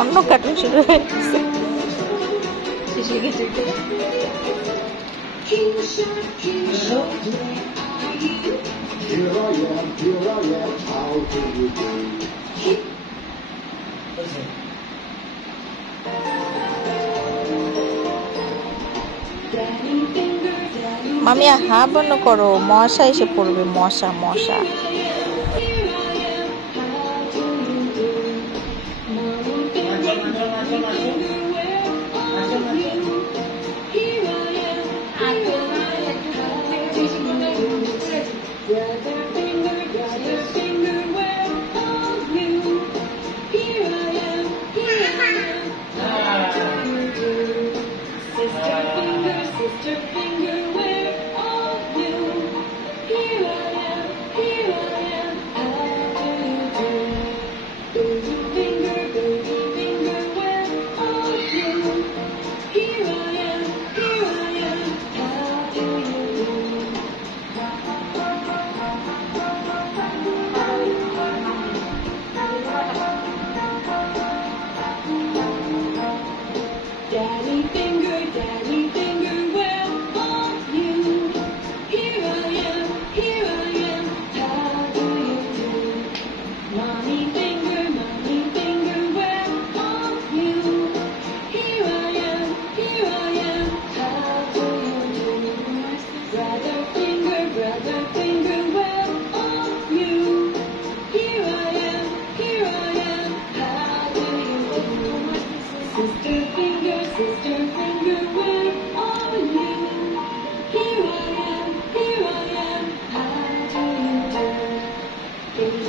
অন্য কার্টুন শুরু হয়ে গেছে। মামিয়া হা বন্ধ করো, মশা এসে পড়বে, মশা মশা। Daddy finger, where are you? Here I am, how do you do? Mommy finger, where are you? Here I am, how do you do? Brother finger, where are you? Here I am, how do you do? Sister finger, where are you? Here I am, how do you do?